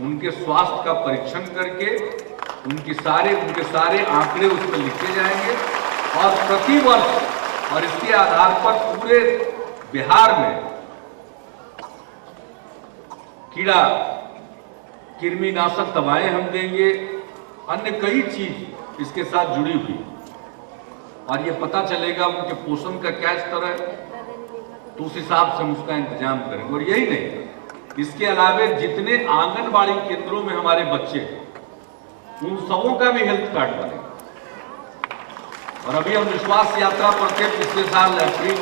उनके स्वास्थ्य का परीक्षण करके उनके सारे आंकड़े उस पर लिखे जाएंगे और प्रति वर्ष और इसके आधार पर पूरे बिहार में कीड़ा कृमिनाशक दवाएं हम देंगे, अन्य कई चीज इसके साथ जुड़ी हुई, और ये पता चलेगा उनके पोषण का क्या स्तर है, तो उस हिसाब से हम उसका इंतजाम करेंगे। और यही नहीं, इसके अलावे जितने आंगनबाड़ी केंद्रों में हमारे बच्चे उन सबों का भी हेल्थ कार्ड बनेगा। और अभी हम विश्वास यात्रा पर थे, पिछले साल अप्रैल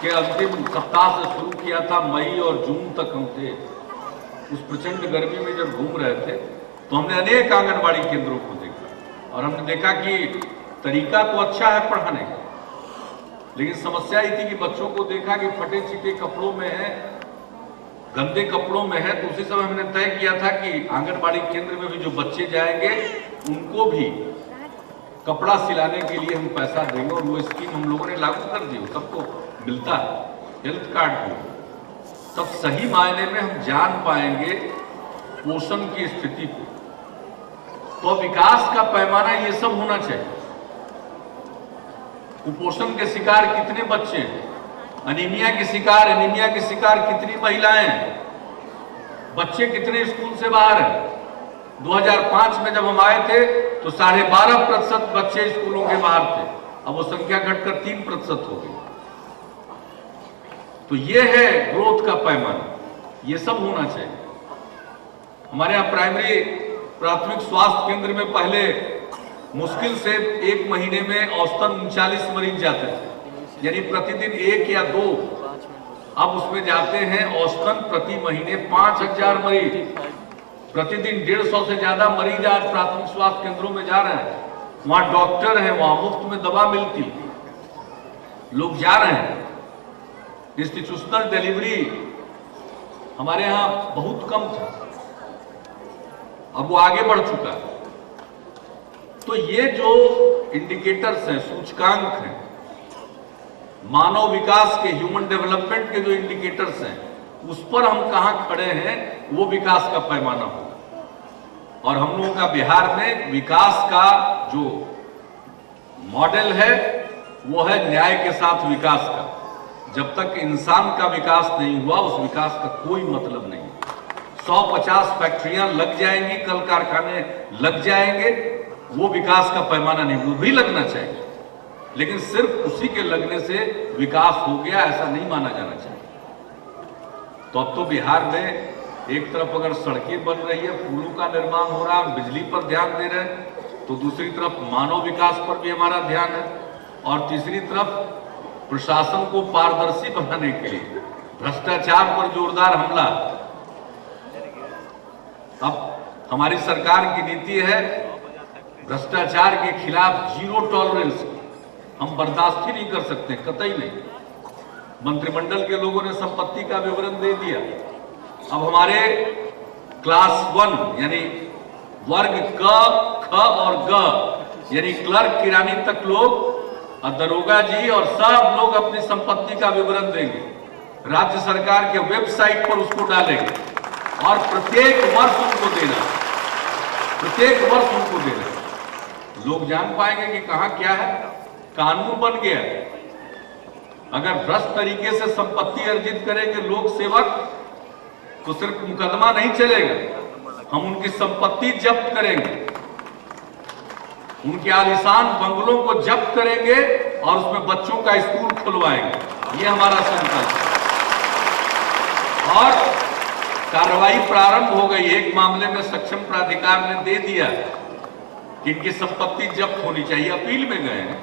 के अंतिम सप्ताह से शुरू किया था, मई और जून तक हम थे। उस प्रचंड गर्मी में जब घूम रहे थे तो हमने अनेक आंगनबाड़ी केंद्रों को देखा और हमने देखा कि तरीका तो अच्छा है पढ़ाने का, लेकिन समस्या ये थी कि बच्चों को देखा कि फटे चिटे कपड़ों में है, गंदे कपड़ों में है। तो उसी समय हमने तय किया था कि आंगनबाड़ी केंद्र में भी जो बच्चे जाएंगे उनको भी कपड़ा सिलाने के लिए हम पैसा देंगे, और वो स्कीम हम लोगों ने लागू कर दी, सबको मिलता है हेल्थ कार्ड को। तब सही मायने में हम जान पाएंगे पोषण की स्थिति को। तो विकास का पैमाना ये सब होना चाहिए। कुपोषण के शिकार कितने बच्चे हैं, एनीमिया के शिकार कितनी महिलाएं हैं, बच्चे कितने स्कूल से बाहर हैं। 2005 में जब हम आए थे तो 12.5% बच्चे स्कूलों के बाहर थे, अब वो संख्या घटकर 3% हो गई। तो ये है ग्रोथ का पैमाना, ये सब होना चाहिए। हमारे यहाँ प्राथमिक स्वास्थ्य केंद्र में पहले मुश्किल से एक महीने में औसतन 39 मरीज जाते थे, यानी प्रतिदिन 1 या 2। अब उसमें जाते हैं औसतन प्रति महीने 5000 मरीज, प्रतिदिन 150 से ज्यादा मरीज आज प्राथमिक स्वास्थ्य केंद्रों में जा रहे हैं। वहां डॉक्टर हैं, वहां मुफ्त में दवा मिलती, लोग जा रहे हैं। इंस्टीट्यूशनल डिलीवरी हमारे यहाँ बहुत कम था, अब वो आगे बढ़ चुका है। तो ये जो इंडिकेटर्स हैं, सूचकांक हैं, मानव विकास के, ह्यूमन डेवलपमेंट के जो इंडिकेटर्स हैं, उस पर हम कहां खड़े हैं, वो विकास का पैमाना होगा। और हम लोगों का बिहार में विकास का जो मॉडल है वो है न्याय के साथ विकास का। जब तक इंसान का विकास नहीं हुआ, उस विकास का कोई मतलब नहीं। 150 फैक्ट्रियां लग जाएंगी, कल कारखाने लग जाएंगे, वो विकास का पैमाना नहीं। वो भी लगना चाहिए, लेकिन सिर्फ उसी के लगने से विकास हो गया ऐसा नहीं माना जाना चाहिए। तो अब तो बिहार में एक तरफ अगर सड़कें बन रही है, पुलों का निर्माण हो रहा है, बिजली पर ध्यान दे रहे हैं, तो दूसरी तरफ मानव विकास पर भी हमारा ध्यान है, और तीसरी तरफ प्रशासन को पारदर्शी बनाने के लिए भ्रष्टाचार पर जोरदार हमला। अब हमारी सरकार की नीति है भ्रष्टाचार के खिलाफ जीरो टॉलरेंस। हम बर्दाश्त ही नहीं कर सकते, कतई नहीं। मंत्रिमंडल के लोगों ने संपत्ति का विवरण दे दिया। अब हमारे क्लास 1 यानी वर्ग क, ख और ग यानी क्लर्क, किरानी तक लोग और दरोगा जी और सब लोग अपनी संपत्ति का विवरण देंगे, राज्य सरकार के वेबसाइट पर उसको डालेंगे, और प्रत्येक वर्ष उनको देना। लोग जान पाएंगे कि कहां क्या है। कानून बन गया। अगर भ्रष्ट तरीके से संपत्ति अर्जित करेंगे लोक सेवक, तो सिर्फ मुकदमा नहीं चलेगा, हम उनकी संपत्ति जब्त करेंगे, उनके आलीशान बंगलों को जब्त करेंगे और उसमें बच्चों का स्कूल खुलवाएंगे। ये हमारा संकल्प है। और कार्रवाई प्रारंभ हो गई। एक मामले में सक्षम प्राधिकार ने दे दिया कि इनकी संपत्ति जब्त होनी चाहिए, अपील में गए हैं।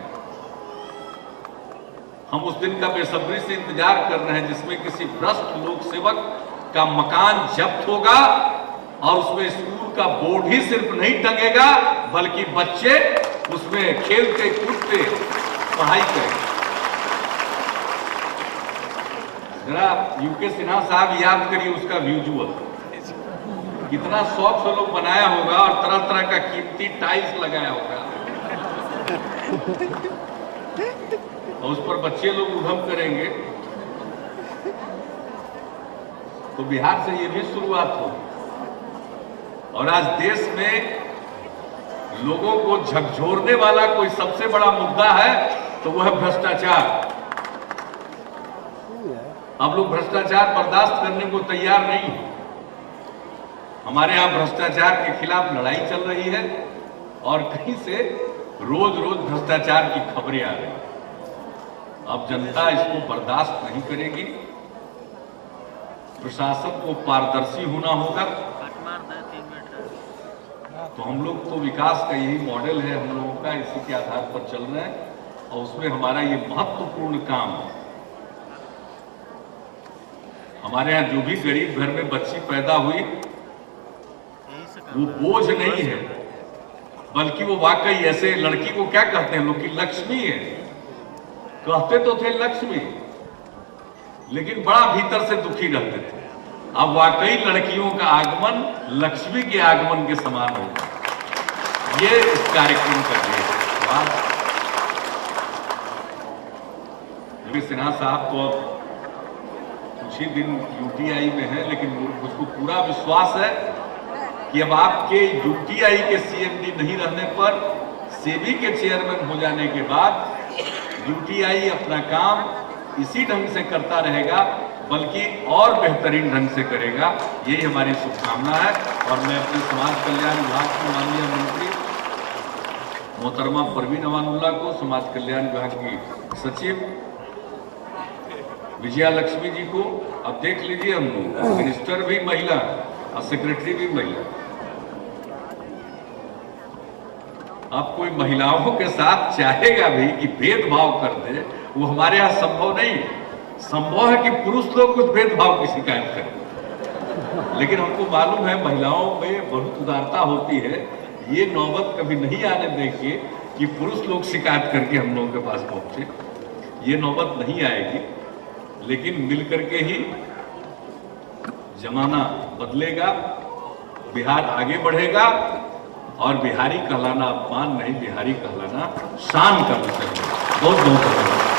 हम उस दिन का बेसब्री से इंतजार कर रहे हैं जिसमें किसी भ्रष्ट लोक सेवक का मकान जब्त होगा और उसमें स्कूल का बोर्ड ही सिर्फ नहीं टंगेगा, बल्कि बच्चे उसमें खेलते कूदते पढ़ाई करेंगे। जरा यूके सिन्हा साहब याद करिए उसका विजुअल, कितना शौक से लोग बनाया होगा और तरह तरह का कीमती टाइल्स लगाया होगा, और उस पर बच्चे लोग उधम करेंगे। तो बिहार से ये भी शुरुआत होगी। और आज देश में लोगों को झकझोरने वाला कोई सबसे बड़ा मुद्दा है तो वह है भ्रष्टाचार। अब लोग भ्रष्टाचार बर्दाश्त करने को तैयार नहीं है। हमारे यहां भ्रष्टाचार के खिलाफ लड़ाई चल रही है और कहीं से रोज रोज भ्रष्टाचार की खबरें आ रही हैं। अब जनता इसको बर्दाश्त नहीं करेगी। प्रशासन को पारदर्शी होना होगा। तो हम लोग तो विकास का यही मॉडल है हम लोगों का, इसी के आधार पर चल रहे हैं और उसमें हमारा ये महत्वपूर्ण काम है। हमारे यहाँ जो भी गरीब घर में बच्ची पैदा हुई वो बोझ नहीं है, बल्कि वो वाकई ऐसे लड़की को क्या कहते हैं लोग कि लक्ष्मी है। कहते तो थे लक्ष्मी, लेकिन बड़ा भीतर से दुखी रहते थे। अब वाकई लड़कियों का आगमन लक्ष्मी के आगमन के समान होगा। ये इस कार्यक्रम का ध्येय है। सिन्हा साहब तो अब कुछ ही दिन यूटीआई में है, लेकिन मुझको पूरा विश्वास है कि अब आपके यूटीआई के सीएमडी नहीं रहने पर सेबी के चेयरमैन हो जाने के बाद यूटीआई अपना काम इसी ढंग से करता रहेगा, बल्कि और बेहतरीन ढंग से करेगा। यही हमारी शुभकामना है। और मैं अपने समाज कल्याण विभाग की माननीय मंत्री मोहतरमा परवीन अमानुल्लाह को, समाज कल्याण विभाग की सचिव विजया लक्ष्मी जी को, अब देख लीजिए हम लोग मिनिस्टर भी महिला और सेक्रेटरी भी महिला। अब कोई महिलाओं के साथ चाहेगा भी कि भेदभाव कर दे, वो हमारे यहाँ संभव नहीं। संभव है कि पुरुष लोग कुछ भेदभाव की शिकायत करें, लेकिन हमको मालूम है महिलाओं में बहुत उदारता होती है। ये नौबत कभी नहीं आने देंगे कि पुरुष लोग शिकायत करके हम लोगों के पास पहुंचे। ये नौबत नहीं आएगी, लेकिन मिलकर के ही जमाना बदलेगा, बिहार आगे बढ़ेगा। और बिहारी कहलाना अपमान नहीं, बिहारी कहलाना शान का विषय है। बहुत बहुत धन्यवाद।